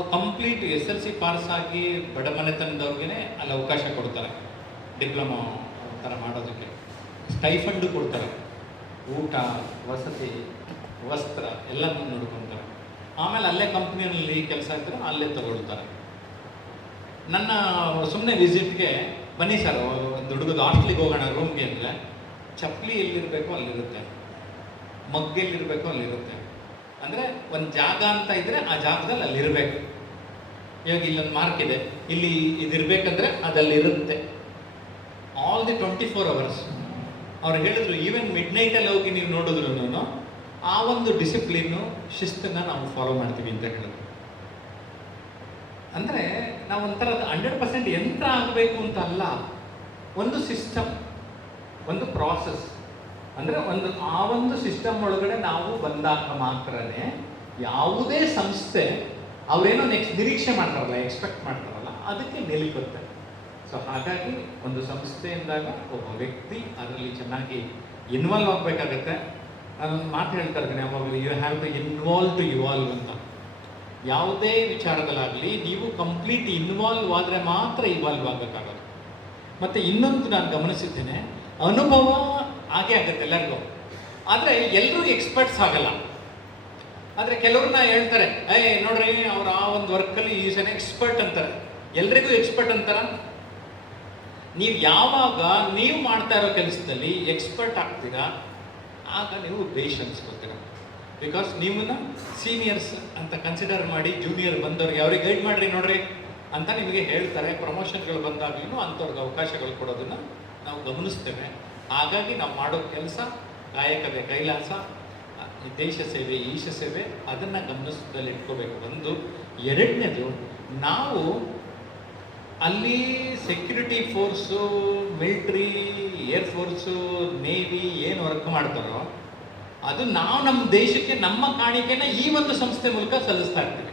ಅವು complete SLC pass ಆಗಿ ಬಡ ಮನೆತನದವ್ರಿಗೆ ಅಲ್ಲಿ ಅವಕಾಶ ಕೊಡ್ತಾರೆ, ಡಿಪ್ಲೊಮಾ ಥರ ಮಾಡೋದಕ್ಕೆ. ಸ್ಟೈಫಂಡು ಕೊಡ್ತಾರೆ, ಊಟ, ವಸತಿ, ವಸ್ತ್ರ ಎಲ್ಲನೂ ನೋಡ್ಕೊತಾರೆ. ಆಮೇಲೆ ಅಲ್ಲೇ ಕಂಪ್ನಿಯಲ್ಲಿ ಕೆಲಸ ಇದ್ದರೆ ಅಲ್ಲೇ ತಗೊಳ್ತಾರೆ. ನನ್ನ ಸುಮ್ಮನೆ ವಿಸಿಟ್ಗೆ ಬನ್ನಿ ಸರ್ ಒಂದು ಹುಡುಗದು ಹಾಸ್ಟ್ಲಿಗೆ ಹೋಗೋಣ ರೂಮ್ಗೆ ಅಂದರೆ, ಚಪ್ಪಲಿ ಎಲ್ಲಿರಬೇಕೋ ಅಲ್ಲಿರುತ್ತೆ, ಮಗ್ಗೆಲ್ಲಿರಬೇಕೋ ಅಲ್ಲಿರುತ್ತೆ. ಅಂದರೆ ಒಂದು ಜಾಗ ಅಂತ ಇದ್ದರೆ ಆ ಜಾಗದಲ್ಲಿ ಅಲ್ಲಿರಬೇಕು. ಇವಾಗ ಇಲ್ಲೊಂದು ಮಾರ್ಕ್ ಇದೆ, ಇಲ್ಲಿ ಇದಿರಬೇಕಂದ್ರೆ ಅದಲ್ಲಿರುತ್ತೆ. All the 24 hours. ಅವ್ರು ಹೇಳಿದ್ರು ಈವನ್ ಮಿಡ್ ನೈಟಲ್ಲಿ ಹೋಗಿ ನೀವು ನೋಡಿದ್ರು ಆ ಒಂದು ಡಿಸಿಪ್ಲಿನ್ನು, ಶಿಸ್ತನ್ನು ನಾವು ಫಾಲೋ ಮಾಡ್ತೀವಿ ಅಂತ ಹೇಳಿದ್ರು. ಅಂದರೆ ನಾವು ಒಂಥರ 100% ಯಂತ್ರ ಆಗಬೇಕು ಅಂತ ಅಲ್ಲ, ಒಂದು ಸಿಸ್ಟಮ್, ಒಂದು ಪ್ರಾಸೆಸ್. ಅಂದರೆ ಆ ಒಂದು ಸಿಸ್ಟಮ್ ಒಳಗಡೆ ನಾವು ಬಂದಾಗ ಮಾತ್ರನೇ ಯಾವುದೇ ಸಂಸ್ಥೆ ಅವರೇನೋ ನೆಕ್ಸ್ಟ್ ನಿರೀಕ್ಷೆ ಮಾಡ್ತಾರಲ್ಲ, ಎಕ್ಸ್ಪೆಕ್ಟ್ ಮಾಡ್ತಾರಲ್ಲ, ಅದಕ್ಕೆ ನಿಲುಕುತ್ತೆ. ಸೊ ಹಾಗಾಗಿ ಒಂದು ಸಂಸ್ಥೆಯಿಂದಾಗ ಒಬ್ಬ ವ್ಯಕ್ತಿ ಅದರಲ್ಲಿ ಚೆನ್ನಾಗಿ ಇನ್ವಾಲ್ವ್ ಆಗಬೇಕಾಗತ್ತೆ. ನಾನೊಂದು ಮಾತು ಹೇಳ್ತಾ ಇದ್ದೀನಿ ಯಾವಾಗಲೂ, you have to involve to evolve ಅಂತ. ಯಾವುದೇ ವಿಚಾರದಲ್ಲಾಗಲಿ ನೀವು ಕಂಪ್ಲೀಟ್ ಇನ್ವಾಲ್ವ್ ಆದರೆ ಮಾತ್ರ ಇವಾಲ್ವ್ ಆಗಬೇಕಾಗೋದು. ಮತ್ತು ಇನ್ನೊಂದು ನಾನು ಗಮನಿಸಿದ್ದೇನೆ, ಅನುಭವ ಹಾಗೆ ಆಗುತ್ತೆ ಎಲ್ಲರಿಗೂ, ಆದರೆ ಎಲ್ಲರೂ ಎಕ್ಸ್ಪರ್ಟ್ಸ್ ಆಗಲ್ಲ. ಆದರೆ ಕೆಲವ್ರನ್ನ ಹೇಳ್ತಾರೆ, ನೋಡ್ರಿ ಅವ್ರು ಆ ಒಂದು ವರ್ಕಲ್ಲಿ ಈಸ್ ಎನ್ ಎಕ್ಸ್ಪರ್ಟ್ ಅಂತಾರೆ. ಎಲ್ರಿಗೂ ಎಕ್ಸ್ಪರ್ಟ್ ಅಂತಾರ? ನೀವು ಯಾವಾಗ ನೀವು ಮಾಡ್ತಾ ಇರೋ ಕೆಲಸದಲ್ಲಿ ಎಕ್ಸ್ಪರ್ಟ್ ಆಗ್ತೀರಾ, ಆಗ ನೀವು ಬೇಷ್ ಅನ್ಸ್ಕೊತೀರ. ಬಿಕಾಸ್ ನಿಮ್ಮನ್ನ ಸೀನಿಯರ್ಸ್ ಅಂತ ಕನ್ಸಿಡರ್ ಮಾಡಿ ಜೂನಿಯರ್ ಬಂದವ್ರಿಗೆ ಅವ್ರಿಗೆ ಗೈಡ್ ಮಾಡಿರಿ ನೋಡ್ರಿ ಅಂತ ನಿಮಗೆ ಹೇಳ್ತಾರೆ. ಪ್ರಮೋಷನ್ಗಳು ಬಂದಾಗ್ಲೂ ಅಂಥವ್ರಿಗೆ ಅವಕಾಶಗಳು ಕೊಡೋದನ್ನು ನಾವು ಗಮನಿಸ್ತೇವೆ. ಹಾಗಾಗಿ ನಾವು ಮಾಡೋ ಕೆಲಸ ಕಾಯಕವೇ ಕೈಲಾಸ, ದೇಶ ಸೇವೆ, ಈಶ ಸೇವೆ, ಅದನ್ನು ಗಮನಿಸದಲ್ಲಿ ಇಟ್ಕೋಬೇಕು. ಒಂದು. ಎರಡನೇದು, ನಾವು ಅಲ್ಲಿ security force, military, air force, navy ಏನು ವರ್ಕ್ ಮಾಡ್ತಾರೋ ಅದು ನಾವು ನಮ್ಮ ದೇಶಕ್ಕೆ ನಮ್ಮ ಕಾಣಿಕೆನ ಈ ಒಂದು ಸಂಸ್ಥೆ ಮೂಲಕ ಸಲ್ಲಿಸ್ತಾ ಇರ್ತೀವಿ.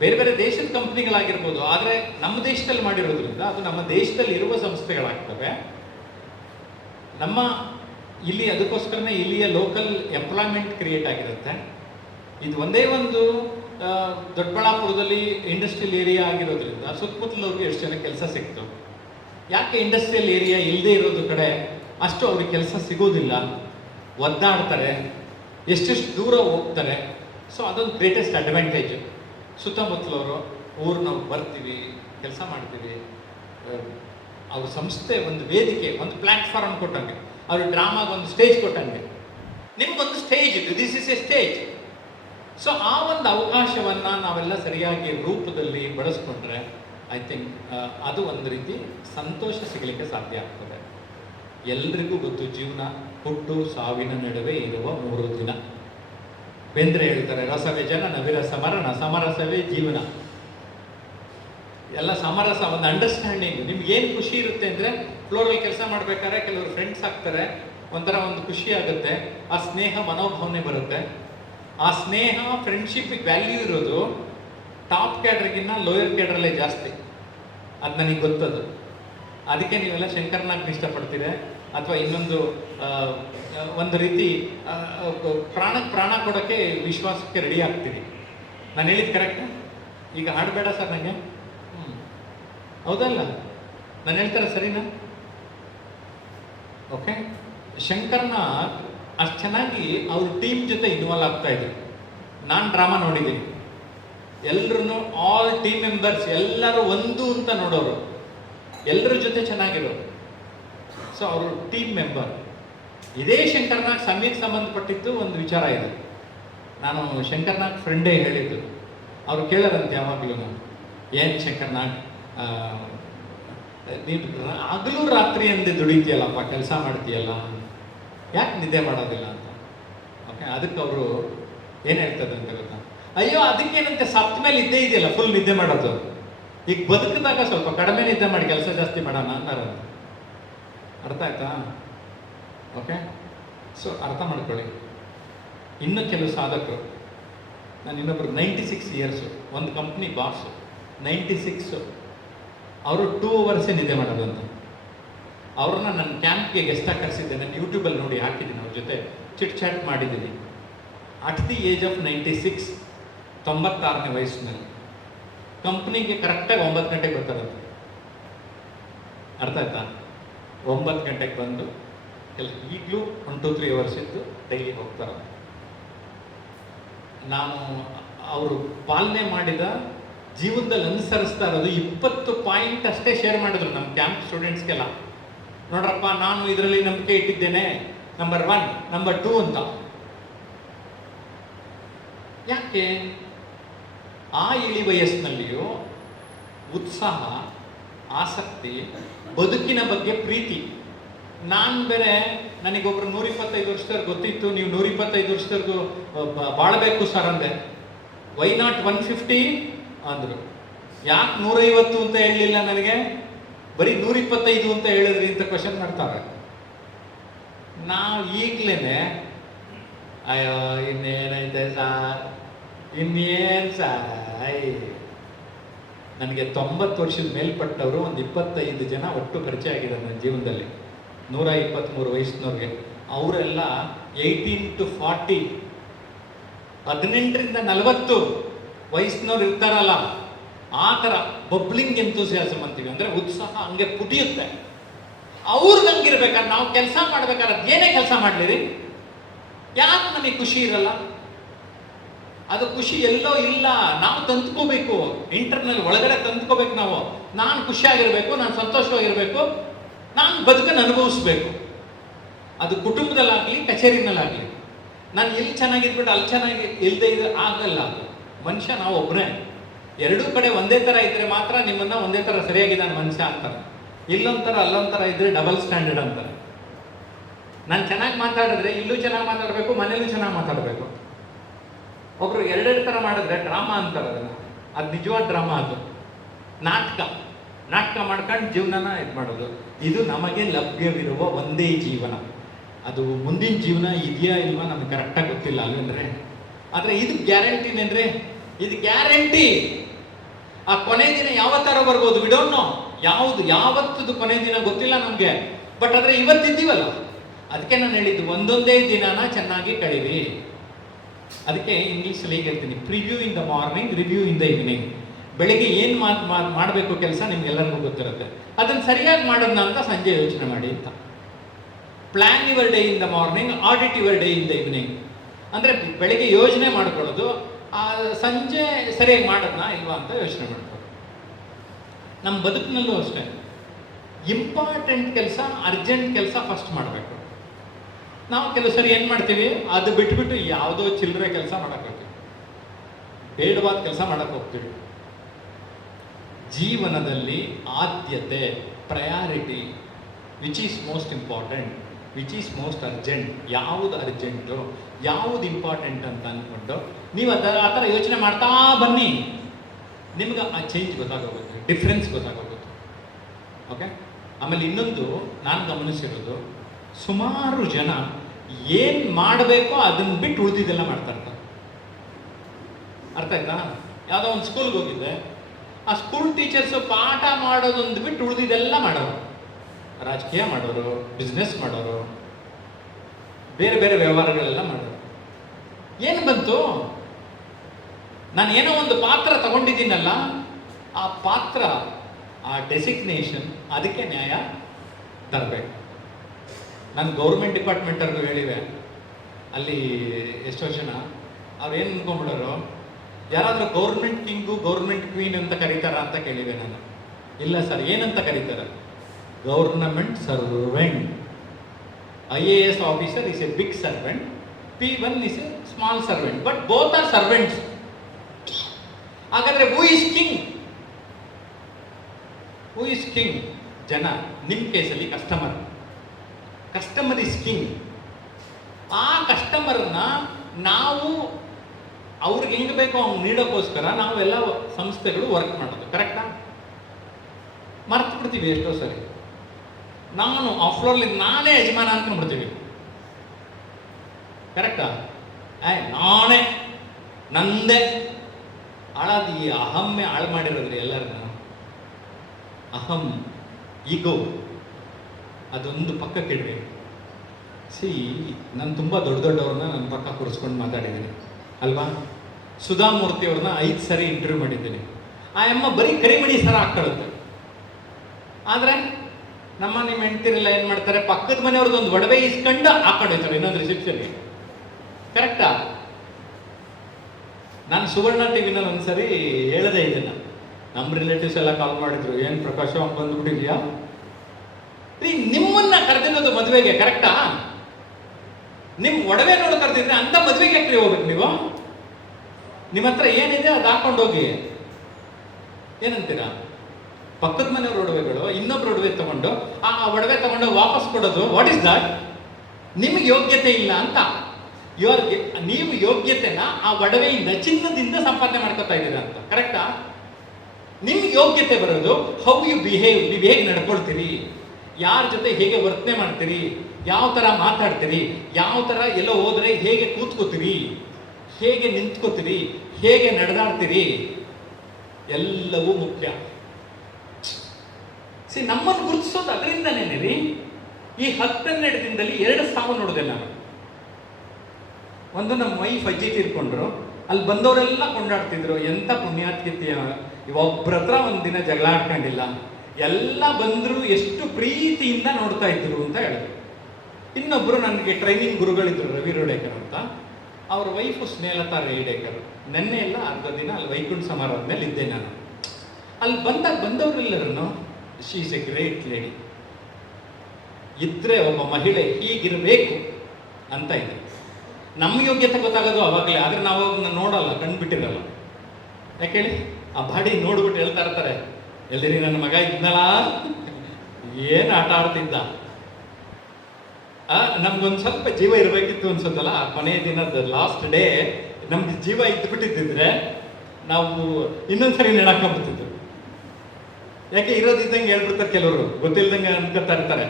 ಬೇರೆ ಬೇರೆ ದೇಶದ ಕಂಪ್ನಿಗಳಾಗಿರ್ಬೋದು, ಆದರೆ ನಮ್ಮ ದೇಶದಲ್ಲಿ ಮಾಡಿರೋದ್ರಿಂದ ಅದು ನಮ್ಮ ದೇಶದಲ್ಲಿ ಇರುವ ಸಂಸ್ಥೆಗಳಾಗ್ತವೆ. ನಮ್ಮ ಇಲ್ಲಿ ಅದಕ್ಕೋಸ್ಕರನೇ ಇಲ್ಲಿಯ ಲೋಕಲ್ ಎಂಪ್ಲಾಯ್ಮೆಂಟ್ ಕ್ರಿಯೇಟ್ ಆಗಿರುತ್ತೆ. ಇದು ಒಂದೇ ಒಂದು ದೊಡ್ಡಬಳ್ಳಾಪುರದಲ್ಲಿ ಇಂಡಸ್ಟ್ರಿಯಲ್ ಏರಿಯಾ ಆಗಿರೋದ್ರಿಂದ ಸುತ್ತಮುತ್ತಲವ್ರಿಗೆ ಎಷ್ಟು ಜನ ಕೆಲಸ ಸಿಕ್ತು. ಯಾಕೆ ಇಂಡಸ್ಟ್ರಿಯಲ್ ಏರಿಯಾ ಇಲ್ಲದೆ ಇರೋದು ಕಡೆ ಅಷ್ಟು ಅವ್ರಿಗೆ ಕೆಲಸ ಸಿಗೋದಿಲ್ಲ, ಒದ್ದಾಡ್ತಾರೆ, ಎಷ್ಟೆಷ್ಟು ದೂರ ಹೋಗ್ತಾರೆ. ಸೊ ಅದೊಂದು ಗ್ರೇಟೆಸ್ಟ್ ಅಡ್ವಾಂಟೇಜ್. ಸುತ್ತಮುತ್ತಲವರು ಊರಿನವ್ರು ಬರ್ತೀವಿ, ಕೆಲಸ ಮಾಡ್ತೀವಿ, ಅವ್ರ ಸಂಸ್ಥೆ ಒಂದು ವೇದಿಕೆ, ಒಂದು ಪ್ಲ್ಯಾಟ್ಫಾರ್ಮ್ ಕೊಟ್ಟಂಗೆ, ಅವ್ರ ಡ್ರಾಮಾಗ ಒಂದು ಸ್ಟೇಜ್ ಕೊಟ್ಟಂಗೆ. ನಿಮಗೊಂದು ಸ್ಟೇಜ್ ಇದು, this is A stage. So ಆ ಒಂದು ಅವಕಾಶವನ್ನು ನಾವೆಲ್ಲ ಸರಿಯಾಗಿ ರೂಪದಲ್ಲಿ ಬಳಸ್ಕೊಂಡ್ರೆ ಐ ಥಿಂಕ್ ಅದು ಒಂದು ರೀತಿ ಸಂತೋಷ ಸಿಗಲಿಕ್ಕೆ ಸಾಧ್ಯ ಆಗ್ತದೆ. ಎಲ್ರಿಗೂ ಗೊತ್ತು, ಜೀವನ ಹುಟ್ಟು ಸಾವಿನ ನಡುವೆ ಇರುವ 3 ದಿನ. ಬೇಂದ್ರೆ ಹೇಳ್ತಾರೆ, ರಸವೇ ಜನನ, ವಿರಸ ಮರಣ, ಸಮರಸವೇ ಜೀವನ. ಎಲ್ಲ ಸಮರಸ, ಒಂದು ಅಂಡರ್ಸ್ಟ್ಯಾಂಡಿಂಗ್. ನಿಮ್ಗೇನು ಖುಷಿ ಇರುತ್ತೆ ಅಂದರೆ, ಫ್ಲೋರಲ್ಲಿ ಕೆಲಸ ಮಾಡಬೇಕಾದ್ರೆ ಕೆಲವರು ಫ್ರೆಂಡ್ಸ್ ಆಗ್ತಾರೆ, ಒಂಥರ ಒಂದು ಖುಷಿ ಆಗುತ್ತೆ, ಆ ಸ್ನೇಹ ಮನೋಭಾವನೆ ಬರುತ್ತೆ. ಆ ಸ್ನೇಹ, ಫ್ರೆಂಡ್ಶಿಪ್ಪಿಗೆ ವ್ಯಾಲ್ಯೂ ಇರೋದು ಟಾಪ್ ಕ್ಯಾಡ್ರಿಗಿನ್ನ ಲೋಯರ್ ಕ್ಯಾಡ್ರಲ್ಲೇ ಜಾಸ್ತಿ. ಅದು ನನಗೆ ಗೊತ್ತದು. ಅದಕ್ಕೆ ನೀವೆಲ್ಲ ಶಂಕರ್ನಾಗ್ ಇಷ್ಟಪಡ್ತೀರ, ಅಥವಾ ಇನ್ನೊಂದು ಒಂದು ರೀತಿ ಪ್ರಾಣಕ್ಕೆ ಪ್ರಾಣ ಕೊಡೋಕ್ಕೆ ವಿಶ್ವಾಸಕ್ಕೆ ರೆಡಿ ಆಗ್ತೀರಿ. ನಾನು ಹೇಳಿದ್ದು ಕರೆಕ್ಟಾ? ಈಗ ಹಾಡಬೇಡ ಸರ್ ನನಗೆ, ಹೌದಲ್ಲ? ನಾನು ಹೇಳ್ತಾರೆ ಸರಿನಾ? ಓಕೆ. ಶಂಕರ್ನಾಗ್ ಅಷ್ಟು ಚೆನ್ನಾಗಿ ಅವ್ರ ಟೀಮ್ ಜೊತೆ ಇನ್ವಾಲ್ವ್ ಆಗ್ತಾ ಇದ್ರು. ನಾನು ಡ್ರಾಮಾ ನೋಡಿದ್ದೀನಿ. ಎಲ್ಲರೂ ಆಲ್ ಟೀಮ್ ಮೆಂಬರ್ಸ್ ಎಲ್ಲರೂ ಒಂದು ಅಂತ ನೋಡೋರು, ಎಲ್ಲರ ಜೊತೆ ಚೆನ್ನಾಗಿರೋರು. ಸೊ ಅವರು ಟೀಮ್ ಮೆಂಬರ್. ಇದೇ ಶಂಕರ್ನಾಗ್ ಸಮಯಕ್ಕೆ ಸಂಬಂಧಪಟ್ಟಿದ್ದು ಒಂದು ವಿಚಾರ ಇದೆ. ನಾನು ಶಂಕರ್ನಾಗ್ ಫ್ರೆಂಡೇ ಹೇಳಿದ್ದು. ಅವ್ರು ಕೇಳೋರಂತೆ ಯಾವಾಗಲೂ, ಏನು ಶಂಕರ್ನಾಗ್ ನೀನು ಹಗಲು ರಾತ್ರಿ ಅಂದೆ ದುಡಿತೀಯಲ್ಲಪ್ಪ, ಕೆಲಸ ಮಾಡ್ತೀಯಲ್ಲ, ಯಾಕೆ ನಿದ್ದೆ ಮಾಡೋದಿಲ್ಲ ಅಂತ. ಓಕೆ. ಅದಕ್ಕೆ ಅವರು ಏನು ಹೇಳ್ತದೆ ಅಂತ ಗೊತ್ತಾ? ಅಯ್ಯೋ ಅದಕ್ಕೇನಂತೆ ಸತ್ತ ಮೇಲೆ ಇದ್ದೇ ಇದೆಯಲ್ಲ ಫುಲ್ ನಿದ್ದೆ ಮಾಡೋದು, ಈಗ ಬದುಕಿದಾಗ ಸ್ವಲ್ಪ ಕಡಿಮೆ ನಿದ್ದೆ ಮಾಡಿ ಕೆಲಸ ಜಾಸ್ತಿ ಮಾಡೋಣ ಅಂತಾರೆ. ಅರ್ಥ ಆಯ್ತಾ? ಓಕೆ. ಸೊ ಅರ್ಥ ಮಾಡ್ಕೊಳ್ಳಿ. ಇನ್ನು ಕೆಲವು ಸಾಧಕರು, ನಾನು ಇನ್ನೊಬ್ರು 96 ಇಯರ್ಸು, ಒಂದು ಕಂಪ್ನಿ ಬಾಸು, 96, ಅವರು 2 hours ನಿದ್ದೆ ಮಾಡೋದು ಅಂತ. ಅವ್ರನ್ನ ನನ್ನ ಕ್ಯಾಂಪ್ಗೆ ಗೆಸ್ಟಾಗಿ ಕರೆಸಿದ್ದೆ. ನಾನು ಯೂಟ್ಯೂಬಲ್ಲಿ ನೋಡಿ ಹಾಕಿದ್ದೀನಿ, ಅವ್ರ ಜೊತೆ ಚಿಟ್ ಚಾಟ್ ಮಾಡಿದ್ದೀನಿ. ಅಟ್ ದಿ ಏಜ್ ಆಫ್ 96 96ನೇ ವಯಸ್ಸಿನಲ್ಲಿ. ಕಂಪ್ನಿಗೆ ಕರೆಕ್ಟಾಗಿ 9 ಗಂಟೆಗೆ ಬರ್ತಾರಂತೆ. ಅರ್ಥ ಆಯ್ತಾ? 9 ಗಂಟೆಗೆ ಬಂದು ಈಗಲೂ 1-2-3 ಅವರ್ಸ್ ಇದ್ದು ಡೈಲಿ ಹೋಗ್ತಾರೆ. ನಾನು ಅವರು ಪಾಲನೆ ಮಾಡಿದ ಜೀವನದಲ್ಲಿ ಅನುಸರಿಸ್ತಾ ಇರೋದು 20 ಪಾಯಿಂಟ್ ಅಷ್ಟೇ ಶೇರ್ ಮಾಡಿದ್ರು ನಮ್ಮ ಕ್ಯಾಂಪ್ ಸ್ಟೂಡೆಂಟ್ಸ್ಗೆಲ್ಲ. ನೋಡ್ರಪ್ಪ, ನಾನು ಇದರಲ್ಲಿ ನಂಬಿಕೆ ಇಟ್ಟಿದ್ದೇನೆ, ನಂಬರ್ 1, ನಂಬರ್ 2 ಅಂತ. ಯಾಕೆ? ಆ ಇಳಿ ವಯಸ್ಸಿನಲ್ಲಿಯೂ ಉತ್ಸಾಹ, ಆಸಕ್ತಿ, ಬದುಕಿನ ಬಗ್ಗೆ ಪ್ರೀತಿ. ನಾನು ಬೇರೆ, ನನಗೊಬ್ರು 125 ವರ್ಷದವ್ರು ಗೊತ್ತಿತ್ತು, ನೀವು 125 ವರ್ಷದವರೆಗೂ ಬಾಳಬೇಕು ಸರ್ ಅಂದೆ. ವೈ ನಾಟ್ 150 ಅಂದರು. ಯಾಕೆ 150 ಅಂತ ಹೇಳಲಿಲ್ಲ ನನಗೆ, ಬರೀ 125 ಅಂತ ಹೇಳಿದ್ರಿ ಅಂತ ಕ್ವಶನ್ ಮಾಡ್ತಾರೆ. ನಾವು ಈಗಲೇ ಅಯ್ಯೋ ಇನ್ನೇನೈತೆ ಸಾರ್, ಇನ್ನೇನು ಸಾರ್. ನನಗೆ 90 ವರ್ಷದ ಮೇಲ್ಪಟ್ಟವರು ಒಂದು 25 ಜನ ಒಟ್ಟು ಪರಿಚಯ ಆಗಿದ್ದಾರೆ ನನ್ನ ಜೀವನದಲ್ಲಿ, 123 ವಯಸ್ಸಿನವ್ರಿಗೆ. ಅವರೆಲ್ಲ 18 to 40, 18ರಿಂದ 40 ವಯಸ್ಸಿನವ್ರು ಇರ್ತಾರಲ್ಲ, ಆ ಥರ ಬಬ್ಲಿಂಗ್ ಎಂತೂಸಿಯಾಸಮ್ ಅಂತೀವಿ. ಅಂದರೆ ಉತ್ಸಾಹ ಹಂಗೆ ಪುಟಿಯುತ್ತೆ. ಅವ್ರು ನಂಗಿರ್ಬೇಕಾದ್ರೆ, ನಾವು ಕೆಲಸ ಮಾಡ್ಬೇಕಾದ್ರೆ ಏನೇ ಕೆಲಸ ಮಾಡಲಿರಿ, ಯಾಕೆ ನಮಗೆ ಖುಷಿ ಇರಲ್ಲ? ಅದು ಖುಷಿ ಎಲ್ಲೋ ಇಲ್ಲ, ನಾವು ತಂದ್ಕೋಬೇಕು. ಇಂಟರ್ನಲ್ ಒಳಗಡೆ ತಂದ್ಕೋಬೇಕು ನಾವು. ನಾನು ಖುಷಿಯಾಗಿರ್ಬೇಕು, ನಾನು ಸಂತೋಷವಾಗಿರ್ಬೇಕು, ನಾನು ಬದುಕನ್ನು ಅನುಭವಿಸ್ಬೇಕು. ಅದು ಕುಟುಂಬದಲ್ಲಾಗಲಿ, ಕಚೇರಿನಲ್ಲಾಗಲಿ. ನಾನು ಇಲ್ಲಿ ಚೆನ್ನಾಗಿದ್ಬಿಟ್ಟು ಅಲ್ಲಿ ಚೆನ್ನಾಗಿ ಇಲ್ಲದೆ ಇದ್ರೆ ಆಗಲ್ಲ. ಅದು ಮನುಷ್ಯ ನಾವು ಒಬ್ಬನೇ. ಎರಡೂ ಕಡೆ ಒಂದೇ ಥರ ಇದ್ದರೆ ಮಾತ್ರ ನಿಮ್ಮನ್ನು ಒಂದೇ ಥರ ಸರಿಯಾಗಿದ್ದಾನೆ ಮನುಷ್ಯ ಅಂತಾರೆ. ಇಲ್ಲೊಂಥರ ಅಲ್ಲೊಂಥರ ಇದ್ದರೆ ಡಬಲ್ ಸ್ಟ್ಯಾಂಡರ್ಡ್ ಅಂತಾರೆ. ನಾನು ಚೆನ್ನಾಗಿ ಮಾತಾಡಿದ್ರೆ ಇಲ್ಲೂ ಚೆನ್ನಾಗಿ ಮಾತಾಡಬೇಕು, ಮನೇಲೂ ಚೆನ್ನಾಗಿ ಮಾತಾಡಬೇಕು. ಒಬ್ರು ಎರಡೆರಡು ಥರ ಮಾಡಿದ್ರೆ ಡ್ರಾಮಾ ಅಂತಾರೆ ಅದನ್ನು. ಅದು ನಿಜವಾದ ಡ್ರಾಮಾ. ಅದು ನಾಟಕ ಮಾಡ್ಕೊಂಡು ಜೀವನನ ಇದು ಮಾಡೋದು. ಇದು ನಮಗೆ ಲಭ್ಯವಿರುವ ಒಂದೇ ಜೀವನ. ಅದು ಮುಂದಿನ ಜೀವನ ಇದೆಯಾ ಇಲ್ವಾ ನಮಗೆ ಕರೆಕ್ಟಾಗಿ ಗೊತ್ತಿಲ್ಲ ಅಲ್ವೇಂದ್ರೆ. ಆದರೆ ಇದು ಗ್ಯಾರಂಟಿನೇನ್ರಿ, ಇದು ಗ್ಯಾರಂಟಿ. ಆ ಕೊನೆ ದಿನ ಯಾವ ಥರ ಬರ್ಬೋದು ಬಿಡೋನು, ಯಾವತ್ತದು ಕೊನೆ ದಿನ ಗೊತ್ತಿಲ್ಲ ನಮಗೆ. ಬಟ್ ಆದರೆ ಇವತ್ತಿದ್ದೀವಲ್ಲ, ಅದಕ್ಕೆ ನಾನು ಹೇಳಿದ್ದು ಒಂದೊಂದೇ ದಿನನ ಚೆನ್ನಾಗಿ ಕಳೀರಿ. ಅದಕ್ಕೆ ಇಂಗ್ಲೀಷಲ್ಲಿ ಈಗ ಹೇಳ್ತೀನಿ, preview in the morning, review in the evening. ಬೆಳಿಗ್ಗೆ ಏನು ಮಾಡಬೇಕು ಕೆಲಸ ನಿಮ್ಗೆಲ್ಲರಿಗೂ ಗೊತ್ತಿರುತ್ತೆ. ಅದನ್ನು ಸರಿಯಾಗಿ ಮಾಡೋಣ ಅಂತ ಸಂಜೆ ಯೋಚನೆ ಮಾಡಿ ಅಂತ. Plan your day in the morning, audit your day in the evening. ಅಂದರೆ ಬೆಳಿಗ್ಗೆ ಯೋಜನೆ ಮಾಡ್ಕೊಳ್ಳೋದು, ಸಂಜೆ ಸರಿಯಾಗಿ ಮಾಡೋದನ್ನ ಇಲ್ವಾ ಅಂತ ಯೋಚನೆ ಮಾಡ್ಕೊಳ್ಳೋದು. ನಮ್ಮ ಬದುಕಿನಲ್ಲೂ ಅಷ್ಟೇ, ಇಂಪಾರ್ಟೆಂಟ್ ಕೆಲಸ, ಅರ್ಜೆಂಟ್ ಕೆಲಸ ಫಸ್ಟ್ ಮಾಡಬೇಕು. ನಾವು ಕೆಲವು ಸರಿ ಏನು ಮಾಡ್ತೀವಿ, ಅದು ಬಿಟ್ಬಿಟ್ಟು ಯಾವುದೋ ಚಿಲ್ಲರೆ ಕೆಲಸ ಮಾಡೋಕ್ಕೆ ಹೋಗ್ತೀವಿ, ಬೇಡವಾದ ಕೆಲಸ ಮಾಡೋಕ್ಕೆ ಹೋಗ್ತೀವಿ. ಜೀವನದಲ್ಲಿ ಆದ್ಯತೆ, priority, which is most important, which is most urgent, ಯಾವುದು ಅರ್ಜೆಂಟು, ಯಾವುದು ಇಂಪಾರ್ಟೆಂಟ್ ಅಂತ ಅಂದ್ಕೊಂಡು ನೀವು ಆ ಥರ ಯೋಚನೆ ಮಾಡ್ತಾ ಬನ್ನಿ. ನಿಮ್ಗೆ ಆ ಚೇಂಜ್ ಗೊತ್ತಾಗೋಗುತ್ತೆ, ಡಿಫ್ರೆನ್ಸ್ ಗೊತ್ತಾಗೋಗುತ್ತೆ. ಓಕೆ. ಆಮೇಲೆ ಇನ್ನೊಂದು ನಾನು ಗಮನಿಸಿರೋದು, ಸುಮಾರು ಜನ ಏನು ಮಾಡಬೇಕೋ ಅದನ್ನು ಬಿಟ್ಟು ಉಳಿದಿದ್ದೆಲ್ಲ ಮಾಡ್ತಾ ಇರ್ತಾರೆ. ಅರ್ಥ ಆಯ್ತಾ? ಯಾವುದೋ ಒಂದು ಸ್ಕೂಲ್ಗೆ ಹೋಗಿದ್ದೆ, ಆ ಸ್ಕೂಲ್ ಟೀಚರ್ಸು ಪಾಠ ಮಾಡೋದೊಂದು ಬಿಟ್ಟು ಉಳಿದಿದ್ದೆಲ್ಲ ಮಾಡೋರು. ರಾಜಕೀಯ ಮಾಡೋರು, ಬಿಸ್ನೆಸ್ ಮಾಡೋರು, ಬೇರೆ ಬೇರೆ ವ್ಯವಹಾರಗಳೆಲ್ಲ ಮಾಡೋರು. ಏನು ಬಂತು? ನಾನು ಏನೋ ಒಂದು ಪಾತ್ರ ತಗೊಂಡಿದ್ದೀನಲ್ಲ, ಆ ಪಾತ್ರ, ಆ ಡೆಸಿಗ್ನೇಷನ್, ಅದಕ್ಕೆ ನ್ಯಾಯ ತರಬೇಕು. ನಾನು ಗೌರ್ಮೆಂಟ್ ಡಿಪಾರ್ಟ್ಮೆಂಟವ್ರಿಗೂ ಹೇಳಿವೆ, ಅಲ್ಲಿ ಎಷ್ಟೋ ಜನ ಅವ್ರು ಏನು ಅನ್ಕೊಂಡ್ಬಿಡೋರು, ಯಾರಾದರೂ ಗೌರ್ಮೆಂಟ್ ಕಿಂಗು ಗೌರ್ಮೆಂಟ್ ಕ್ವೀನ್ ಅಂತ ಕರೀತಾರ ಅಂತ ಕೇಳಿವೆ ನಾನು. ಇಲ್ಲ ಸರ್, ಏನಂತ ಕರೀತಾರೆ? Government servant. IAS officer is a big servant, P1 is a small servant, but both are servants. ಹಾಗಾದ್ರೆ who is king? Who is king? ಜನ. ನಿಮ್ಮ ಕೇಸಲ್ಲಿ ಕಸ್ಟಮರ್ ಇಸ್ ಕಿಂಗ್. ಆ ಕಸ್ಟಮರ್ನ ನಾವು ಅವ್ರಿಗೆ ಹೆಂಗೆ ಬೇಕೋ ಅವ್ನು ನೀಡೋಕ್ಕೋಸ್ಕರ ನಾವೆಲ್ಲ ಸಂಸ್ಥೆಗಳು ವರ್ಕ್ ಮಾಡೋದು. ಕರೆಕ್ಟಾ? ಮರ್ತು ಬಿಡ್ತೀವಿ ಎಷ್ಟೋ ಸರಿ. ನಾನು ಆಫ್ಲೋರ್ಲಿ ನಾನೇ ಯಜಮಾನ ಅಂದ್ಕೊಂಡ್ಬಿಡ್ತೀವಿ. ಕರೆಕ್ಟಾ? ನಾನೇ, ನಂದೇ. ಹಾಳಾದ ಈ ಅಹಮ್ಮೆ ಹಾಳು ಮಾಡಿರೋದ್ರಿ ಎಲ್ಲರನ್ನ. ಅಹಂ, ಈಗೋ, ಅದೊಂದು ಪಕ್ಕಕ್ಕೆ ಇಡಬೇಕು. ನಾನು ತುಂಬ ದೊಡ್ಡವ್ರನ್ನ ನನ್ನ ಪಕ್ಕ ಕೂರಿಸ್ಕೊಂಡು ಮಾತಾಡಿದ್ದೀನಿ ಅಲ್ವಾ? ಸುಧಾಮೂರ್ತಿ ಅವ್ರನ್ನ 5 ಸರಿ ಇಂಟರ್ವ್ಯೂ ಮಾಡಿದ್ದೀನಿ. ಆ ಅಮ್ಮ ಬರೀ ಕರಿಮಣಿ ಸರ ಹಾಕೊಳ್ಳುತ್ತೆ. ಆದರೆ ನಿಮ್ಮ ಹೆಂಡ್ತಿರೆಲ್ಲ ಏನು ಮಾಡ್ತಾರೆ, ಪಕ್ಕದ ಮನೆಯವ್ರದ್ದು ಒಂದು ಒಡವೆ ಇಸ್ಕೊಂಡು ಹಾಕೊಂಡಿರ್ತಾರೆ ಇನ್ನೊಂದು ರಿಸೆಪ್ಷನ್ಗೆ. ಕರೆಕ್ಟಾ? ನಾನು ಸುವರ್ಣ ಟಿವಿನಲ್ಲಿ ಒಂದ್ಸರಿ ಹೇಳದೇ ಇದನ್ನ, ನಮ್ಮ ರಿಲೇಟಿವ್ಸ್ ಎಲ್ಲ ಕಾಲ್ ಮಾಡಿದ್ರು, ಏನು ಪ್ರಕಾಶ ಬಂದ್ಬಿಟ್ಟಿದ್ಯಾ ರೀ, ನಿಮ್ಮನ್ನ ಕರೆದಿರೋದು ಮದುವೆಗೆ, ಕರೆಕ್ಟಾ? ನಿಮ್ಮ ಒಡವೆ ನೋಡು ಕರೆದಿದ್ರೆ ಅಂತ ಮದುವೆಗೆ ಯಾಕ್ರಿ ಹೋಗ್ಬೇಕು ನೀವು? ನಿಮ್ಮ ಹತ್ರ ಏನಿದೆ ಅದು ಹಾಕೊಂಡು ಹೋಗಿ. ಏನಂತೀರಾ? ಪಕ್ಕದ ಮನೆಯವ್ರ ಒಡವೆಗಳು ಇನ್ನೊಬ್ರು ಒಡವೆ ತಗೊಂಡು ಆ ಒಡವೆ ತಗೊಂಡು ವಾಪಸ್ ಕೊಡೋದು, ವಾಟ್ ಇಸ್ ದಟ್? ನಿಮ್ಗೆ ಯೋಗ್ಯತೆ ಇಲ್ಲ ಅಂತ. ನೀವು ಯೋಗ್ಯತೆನ ಆ ಒಡವೆಯಿಂದ, ಚಿನ್ನದಿಂದ ಸಂಪಾದನೆ ಮಾಡ್ಕೊತಾ ಇದ್ದೀರಾ ಅಂತ. ಕರೆಕ್ಟಾ? ನಿಮ್ಗೆ ಯೋಗ್ಯತೆ ಬರೋದು ಹೌ ಯು ಬಿಹೇವ್, ನೀವು ಹೇಗೆ ನಡ್ಕೊಳ್ತೀರಿ, ಯಾರ ಜೊತೆ ಹೇಗೆ ವರ್ತನೆ ಮಾಡ್ತೀರಿ, ಯಾವ ಥರ ಮಾತಾಡ್ತೀರಿ, ಯಾವ ಥರ ಎಲ್ಲೋ ಹೋದ್ರೆ ಹೇಗೆ ಕೂತ್ಕೋತೀರಿ, ಹೇಗೆ ನಿಂತ್ಕೋತೀರಿ, ಹೇಗೆ ನಡೆದಾಡ್ತೀರಿ, ಎಲ್ಲವೂ ಮುಖ್ಯ. ನಮ್ಮನ್ನು ಗುರುತಿಸೋದು ಅದರಿಂದನೇ ರೀ. ಈ 10-12 ದಿನದಲ್ಲಿ 2 ಸಾವು ನೋಡಿದೆ ನಾನು. ಒಂದು ನಮ್ಮ ವೈಫ್ ಅಜ್ಜಿ ತೀರ್ಕೊಂಡ್ರು, ಅಲ್ಲಿ ಬಂದವರೆಲ್ಲ ಕೊಂಡಾಡ್ತಿದ್ರು, ಎಂಥ ಪುಣ್ಯಾತ್ಕಿತ್ಯ, ಒಬ್ಬರ ಹತ್ರ ಒಂದಿನ ಜಗಳ ಆಡ್ಕೊಂಡಿಲ್ಲ, ಎಲ್ಲ ಬಂದರು ಎಷ್ಟು ಪ್ರೀತಿಯಿಂದ ನೋಡ್ತಾ ಇದ್ರು ಅಂತ ಹೇಳಿದ್ರು. ಇನ್ನೊಬ್ಬರು ನನಗೆ ಟ್ರೈನಿಂಗ್ ಗುರುಗಳಿದ್ರು, ರವಿ ರೋಡೇಕರ್ ಅಂತ, ಅವ್ರ ವೈಫು ಸ್ನೇಹಲತಾ ರೇಡೇಕರ್. ನೆನ್ನೆ ಎಲ್ಲ ಅರ್ಧ ದಿನ ಅಲ್ಲಿ ವೈಕುಂಠ ಸಮಾರೋಹದಲ್ಲಿ ಇದ್ದೆ ನಾನು. ಅಲ್ಲಿ ಬಂದವರೆಲ್ಲರನ್ನು she is a great lady, ಇದ್ರೆ ಒಬ್ಬ ಮಹಿಳೆ ಹೀಗಿರಬೇಕು ಅಂತ ಇದೆ. ನಮ್ಮ ಯೋಗ್ಯತೆ ಗೊತ್ತಾಗೋದು ಅವಾಗಲೇ, ಆದರೆ ನಾವು ನೋಡಲ್ಲ, ಕಂಡುಬಿಟ್ಟಿರಲ್ಲ. ಯಾಕೆ ಹೇಳಿ? ಆ ಬಾಡಿ ನೋಡ್ಬಿಟ್ಟು ಹೇಳ್ತಾ ಇರ್ತಾರೆ, ಎಲ್ಲಿರಿ ನನ್ನ ಮಗ ಇದ್ನಲ್ಲ, ಏನು ಆಟ ಆಡ್ತಿದ್ದ. ನಮ್ಗೊಂದು ಸ್ವಲ್ಪ ಜೀವ ಇರಬೇಕಿತ್ತು ಅನ್ಸುತ್ತಲ್ಲ, ಆ ಕೊನೆಯ ದಿನದ ಲಾಸ್ಟ್ ಡೇ ನಮ್ಗೆ ಜೀವ ಇದ್ದುಬಿಟ್ಟಿದ್ದಿದ್ರೆ ನಾವು ಇನ್ನೊಂದ್ಸರಿ ನೆಡಾಕೊಂಡ್ಬಿಡ್ತಿದ್ವಿ. ಯಾಕೆ ಇರೋದಿದ್ದಂಗೆ ಹೇಳ್ಬಿಡ್ತಾರೆ ಕೆಲವರು, ಗೊತ್ತಿಲ್ದಂಗೆ ಅನ್ಕೊತಾ ಇರ್ತಾರೆ.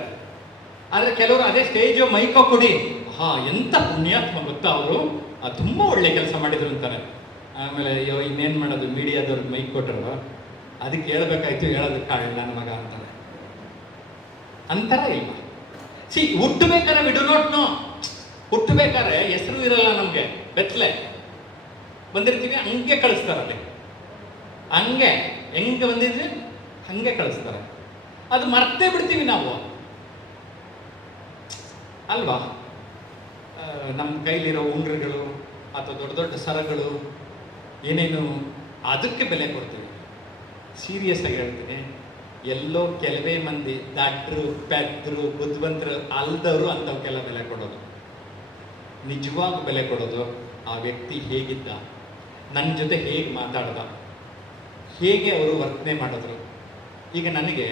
ಆದರೆ ಕೆಲವರು ಅದೇ ಸ್ಟೇಜು ಮೈಕೋ ಕೊಡಿ, ಎಂಥ ಪುಣ್ಯಾತ್ಮ ಗೊತ್ತಾ ಅವರು, ತುಂಬ ಒಳ್ಳೆ ಕೆಲಸ ಮಾಡಿದ್ರು ಅಂತಾರೆ. ಆಮೇಲೆ ಅಯ್ಯೋ ಇನ್ನೇನು ಮಾಡೋದು, ಮೀಡಿಯಾದವ್ರಿಗೆ ಮೈಕ್ ಕೊಟ್ಟರು, ಅದಕ್ಕೆ ಹೇಳ್ಬೇಕಾಯ್ತು, ಹೇಳೋದಕ್ಕಾಗಿಲ್ಲ ನನ್ನ ಮಗ ಅಂತಾರೆ. ಅಂತರ ಇಲ್ಲ. ಹುಟ್ಟಬೇಕಾದ್ರೆ ವಿ ಡು ನಾಟ್ ನೋ. ಹುಟ್ಟಬೇಕಾದ್ರೆ ಹೆಸರು ಇರಲ್ಲ ನಮಗೆ, ಬೆತ್ತಲೆ ಬಂದಿರ್ತೀವಿ, ಹಂಗೆ ಕಳಿಸ್ತಾರಲ್ಲಿ, ಹಂಗೆ ಹೆಂಗೆ ಬಂದಿದ್ವಿ ಹಂಗೆ ಕಳಿಸ್ತಾರೆ. ಅದು ಮರ್ತೇ ಬಿಡ್ತೀವಿ ನಾವು ಅಲ್ವಾ? ನಮ್ಮ ಕೈಲಿರೋ ಉಂಗ್ರಗಳು ಅಥವಾ ದೊಡ್ಡ ದೊಡ್ಡ ಸರಗಳು ಏನೇನು, ಅದಕ್ಕೆ ಬೆಲೆ ಕೊಡ್ತೀವಿ. ಸೀರಿಯಸ್ ಆಗಿ ಹೇಳ್ತೀನಿ, ಎಲ್ಲೋ ಕೆಲವೇ ಮಂದಿ ಡಾಕ್ಟ್ರು, ಪೆದ್ರು, ಬುದ್ಧಿವಂತರು ಅಲ್ದವರು ಅಂಥವಕ್ಕೆಲ್ಲ ಬೆಲೆ ಕೊಡೋದು. ನಿಜವಾಗ ಬೆಲೆ ಕೊಡೋದು ಆ ವ್ಯಕ್ತಿ ಹೇಗಿದ್ದ, ನನ್ನ ಜೊತೆ ಹೇಗೆ ಮಾತಾಡ್ದ, ಹೇಗೆ ಅವರು ವರ್ತನೆ ಮಾಡಿದ್ರು. ಈಗ ನನಗೆ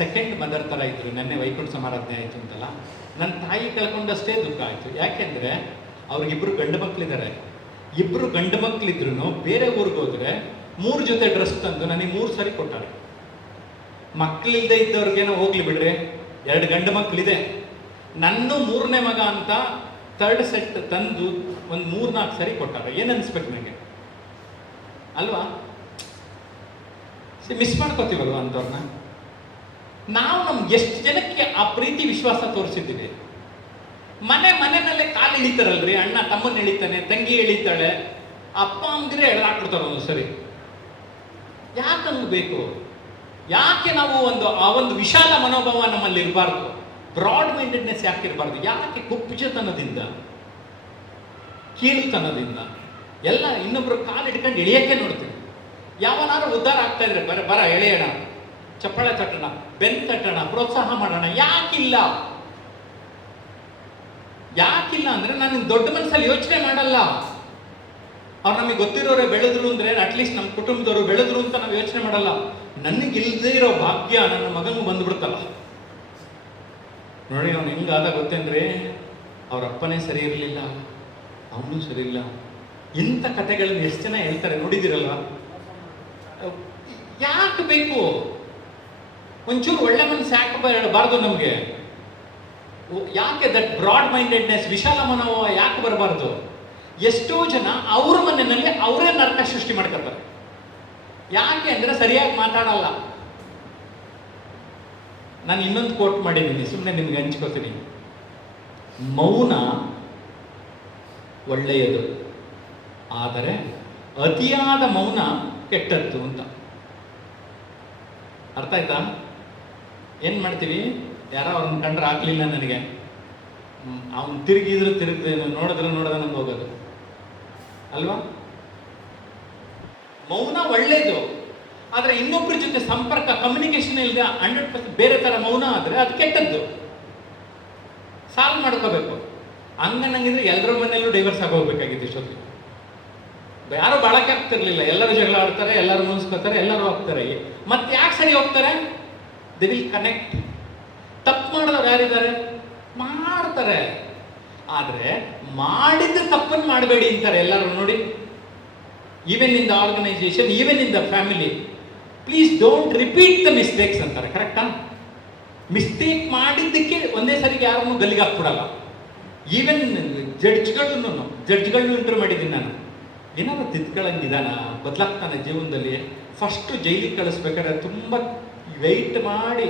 ಸೆಕೆಂಡ್ ಮದರ್ ಥರ ಇದ್ರು. ನೆನ್ನೆ ವೈಕುಂಠ ಸಮಾರಾಧನೆ ಆಯಿತು ಅಂತಲ್ಲ, ನನ್ನ ತಾಯಿ ಕಳ್ಕೊಂಡಷ್ಟೇ ದುಃಖ ಆಯಿತು. ಯಾಕೆಂದರೆ ಅವ್ರಿಗಿಬ್ಬರು ಗಂಡು ಮಕ್ಕಳಿದ್ದಾರೆ. ಇಬ್ಬರು ಗಂಡು ಮಕ್ಕಳಿದ್ರು ಬೇರೆ ಊರಿಗೆ ಹೋದರೆ 3 ಜೊತೆ ಡ್ರೆಸ್ ತಂದು ನನಗೆ 3 ಸರಿ ಕೊಟ್ಟಾರೆ. ಮಕ್ಕಳಿಲ್ಲದೆ ಇದ್ದವ್ರಿಗೇನೋ ಹೋಗ್ಲಿ ಬಿಡ್ರಿ, 2 ಗಂಡು ಮಕ್ಕಳಿದೆ. ನನ್ನ 3ನೇ ಮಗ ಅಂತ 3rd ಸೆಟ್ ತಂದು ಒಂದು 3-4 ಸರಿ ಕೊಟ್ಟಾರೆ. ಏನು ಅನಿಸ್ಬೇಕು ನನಗೆ ಅಲ್ವಾ? ಮಿಸ್ ಮಾಡ್ಕೋತೀವಲ್ವ ಅಂಥವ್ರನ್ನ. ನಾವು ನಮ್ಗೆ ಎಷ್ಟು ಜನಕ್ಕೆ ಆ ಪ್ರೀತಿ ವಿಶ್ವಾಸ ತೋರಿಸಿದ್ದೀವಿ. ಮನೆಯಲ್ಲೇ ಕಾಲು ಇಳಿತಾರಲ್ರಿ, ಅಣ್ಣ ತಮ್ಮನ್ನ ಎಳಿತಾನೆ, ತಂಗಿ ಎಳಿತಾಳೆ, ಅಪ್ಪ ಅಮ್ಮಂದಿರೇ ಎಳ್ದಾಕ್ಬಿಡ್ತಾರೆ ಒಂದು ಸರಿ. ಯಾಕಂಗೆ ಬೇಕು? ಯಾಕೆ ನಾವು ಆ ಒಂದು ವಿಶಾಲ ಮನೋಭಾವ ನಮ್ಮಲ್ಲಿ ಇರಬಾರ್ದು? ಬ್ರಾಡ್ ಮೈಂಡೆಡ್ನೆಸ್ ಯಾಕೆ ಇರಬಾರ್ದು? ಯಾಕೆ ಕುಬ್ಜತನದಿಂದ, ಕೀಳುತನದಿಂದ ಎಲ್ಲ ಇನ್ನೊಬ್ರು ಕಾಲು ಹಿಡ್ಕೊಂಡು ಎಳೆಯಕ್ಕೆ ನೋಡ್ತೀವಿ. ಯಾವನಾರು ಉದ್ಧಾರ ಆಗ್ತಾ ಇದ್ರೆ ಬರ ಎಳೆಯೋಣ, ಚಪ್ಪಳೆ ತಟ್ಟೋಣ, ಬೆನ್ ತಟ್ಟೋಣ, ಪ್ರೋತ್ಸಾಹ ಮಾಡೋಣ. ಯಾಕಿಲ್ಲ ಅಂದ್ರೆ ನಾನು ದೊಡ್ಡ ಮನಸ್ಸಲ್ಲಿ ಯೋಚನೆ ಮಾಡಲ್ಲ. ಅವ್ರು ನಮಗೆ ಗೊತ್ತಿರೋರೆ ಬೆಳೆದ್ರು ಅಂದ್ರೆ, ಅಟ್ಲೀಸ್ಟ್ ನಮ್ಮ ಕುಟುಂಬದವರು ಬೆಳೆದ್ರು ಅಂತ ನಾವು ಯೋಚನೆ ಮಾಡಲ್ಲ. ನನಗಿಲ್ಲದೆ ಇರೋ ಭಾಗ್ಯ ನನ್ನ ಮಗನಿಗೆ ಬಂದ್ಬಿಡ್ತಲ್ಲ. ನೋಡಿ ಅವ್ನು ಹೆಂಗಾದ ಗೊತ್ತೇನ್ರಿ, ಅವ್ರ ಅಪ್ಪನೇ ಸರಿ ಇರಲಿಲ್ಲ, ಅವನು ಸರಿ ಇಲ್ಲ. ಇಂಥ ಕಥೆಗಳನ್ನ ಎಷ್ಟು ಜನ ಹೇಳ್ತಾರೆ ನೋಡಿದಿರಲ್ಲ. ಯಾಕೆ ಬೇಕು? ಒಂಚೂರು ಒಳ್ಳೆ ಮನಸ್ಸು ಯಾಕೆ ಬರಬಾರ್ದು ನಮಗೆ? ಯಾಕೆ ದಟ್ ಬ್ರಾಡ್ ಮೈಂಡೆಡ್ನೆಸ್, ವಿಶಾಲ ಮನೋಭಾವ ಯಾಕೆ ಬರಬಾರ್ದು? ಎಷ್ಟೋ ಜನ ಅವ್ರ ಮನೆಯಲ್ಲಿ ಅವರೇ ನರಕ ಸೃಷ್ಟಿ ಮಾಡ್ಕೊತಾರೆ. ಯಾಕೆ ಅಂದರೆ ಸರಿಯಾಗಿ ಮಾತಾಡಲ್ಲ. ನಾನು ಇನ್ನೊಂದು ಕೋಟ್ ಮಾಡಿದ್ದೀನಿ, ಸುಮ್ಮನೆ ನಿಮ್ಗೆ ಹಂಚ್ಕೋತೀನಿ. ಮೌನ ಒಳ್ಳೆಯದು, ಆದರೆ ಅತಿಯಾದ ಮೌನ ಕೆಟ್ಟದ್ದು ಅಂತ. ಅರ್ಥ ಆಯ್ತಾ? ಏನು ಮಾಡ್ತೀವಿ, ಯಾರೋ ಅವ್ರನ್ನ ಕಂಡ್ರೆ ಆಗ್ಲಿಲ್ಲ ನನಗೆ, ಅವ್ನು ತಿರುಗಿದ್ರು ನೋಡಿದ್ರೆ ನಮ್ಗೆ ಹೋಗೋದು ಅಲ್ವಾ? ಮೌನ ಒಳ್ಳೇದು, ಆದರೆ ಇನ್ನೊಬ್ಬರ ಜೊತೆ ಸಂಪರ್ಕ, ಕಮ್ಯುನಿಕೇಶನ್ ಇಲ್ಲದೆ 100% ಬೇರೆ ಥರ ಮೌನ ಆದರೆ ಅದು ಕೆಟ್ಟದ್ದು. ಸಾಲ್ವ್ ಮಾಡ್ಕೋಬೇಕು. ಹಂಗನ್ನಂಗಿದ್ರೆ ಎಲ್ಲರ ಮನೆಯಲ್ಲೂ ಡೈವರ್ಸ್ ಆಗೋಗ್ಬೇಕಾಗಿತ್ತು ಇಷ್ಟೊತ್ತಿಗೆ. ಯಾರು ಬಾಳಕ್ಕೆ ಆಗ್ತಿರ್ಲಿಲ್ಲ, ಎಲ್ಲರೂ ಜಗಳ ಆಡ್ತಾರೆ, ಎಲ್ಲರೂ ಮುನ್ಸ್ಕೋತಾರೆ, ಎಲ್ಲರೂ ಹೋಗ್ತಾರೆ. ಮತ್ತೆ ಯಾಕೆ ಸರಿ ಹೋಗ್ತಾರೆ? They will connect. ತಪ್ಪು ಮಾಡಿದವ್ರು ಯಾರಿದ್ದಾರೆ? ಮಾಡ್ತಾರೆ, ಆದರೆ ಮಾಡಿದ ತಪ್ಪನ್ನು ಮಾಡಬೇಡಿ ಅಂತಾರೆ ಎಲ್ಲರೂ. ನೋಡಿ, even in the organisation, even in the family, please don't repeat the mistakes ಅಂತಾರೆ. ಕರೆಕ್ಟಾ? ಮಿಸ್ಟೇಕ್ ಮಾಡಿದ್ದಕ್ಕೆ ಒಂದೇ ಸರಿಗೆ ಯಾರನ್ನು ಗಲ್ಲಿಗೆ ಹಾಕ್ಬಿಡಲ್ಲ. ಈವನ್ ಜಡ್ಜ್ಗಳನ್ನೂ ಇಂಟರ್ವ್ಯೂ ಮಾಡಿದ್ದೀನಿ ನಾನು. ಏನಾದ್ರು ತಿದ್ಕೊಳ್ಳೋಂಗೆ ನಿಧಾನ ಬದಲಾಗ್ತಾನೆ ಜೀವನದಲ್ಲಿ. ಫಸ್ಟು ಜೈಲಿಗೆ ಕಳಿಸ್ಬೇಕಾದ್ರೆ ತುಂಬ ವೆಯ್ಟ್ ಮಾಡಿ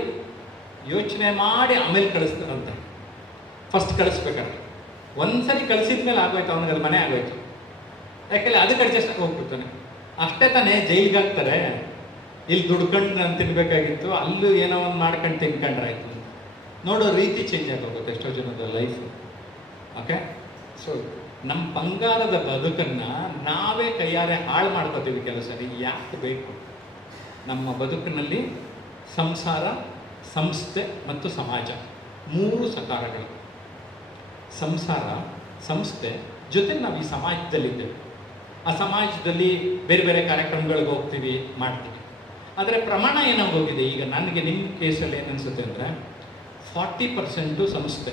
ಯೋಚನೆ ಮಾಡಿ ಆಮೇಲೆ ಕಳಿಸ್ತಾರಂತೆ. ಫಸ್ಟ್ ಕಳಿಸ್ಬೇಕಾದ್ರೆ ಒಂದ್ಸರಿ ಕಳಿಸಿದ್ಮೇಲೆ ಆಗೋಯ್ತು, ಅವನಿಗೆ ಅದು ಮನೆ ಆಗೋಯ್ತು. ಯಾಕೆಂದರೆ ಅದಕ್ಕೆ ಅಡ್ಜಸ್ಟ್ ಆಗಿ ಹೋಗ್ಬಿಡ್ತಾನೆ. ಅಷ್ಟೇ ತಾನೇ ಜೈಲಿಗೆ ಹಾಕ್ತಾರೆ. ಇಲ್ಲಿ ದುಡ್ಕೊಂಡು ನಾನು ತಿನ್ಬೇಕಾಗಿತ್ತು, ಅಲ್ಲೂ ಏನೋ ಒಂದು ಮಾಡ್ಕೊಂಡು ತಿನ್ಕೊಂಡ್ರಾಯ್ತು. ನೋಡೋ ರೀತಿ ಚೇಂಜ್ ಆಗೋಗುತ್ತೆ ಎಷ್ಟೋ ಜನದ ಲೈಫ್. ಓಕೆ, ಸೊ ನಮ್ಮ ಬಂಗಾರದ ಬದುಕನ್ನು ನಾವೇ ಕೈಯಾರೆ ಹಾಳು ಮಾಡ್ಕೋತೀವಿ ಕೆಲವು ಸರಿ. ಯಾಕೆ ಬೇಕು? ನಮ್ಮ ಬದುಕಿನಲ್ಲಿ ಸಂಸಾರ, ಸಂಸ್ಥೆ ಮತ್ತು ಸಮಾಜ, 3 ಸಕಾರಗಳು. ಸಂಸಾರ, ಸಂಸ್ಥೆ ಜೊತೆ ನಾವು ಈ ಸಮಾಜದಲ್ಲಿದ್ದೇವೆ. ಆ ಸಮಾಜದಲ್ಲಿ ಬೇರೆ ಬೇರೆ ಕಾರ್ಯಕ್ರಮಗಳಿಗೆ ಹೋಗ್ತೀವಿ, ಮಾಡ್ತೀವಿ. ಆದರೆ ಪ್ರಮಾಣ ಏನಾಗೋಗಿದೆ ಈಗ ನನಗೆ, ನಿಮ್ಮ ಕೇಸಲ್ಲಿ ಏನು ಅನಿಸುತ್ತೆ ಅಂದರೆ 40% ಸಂಸ್ಥೆ,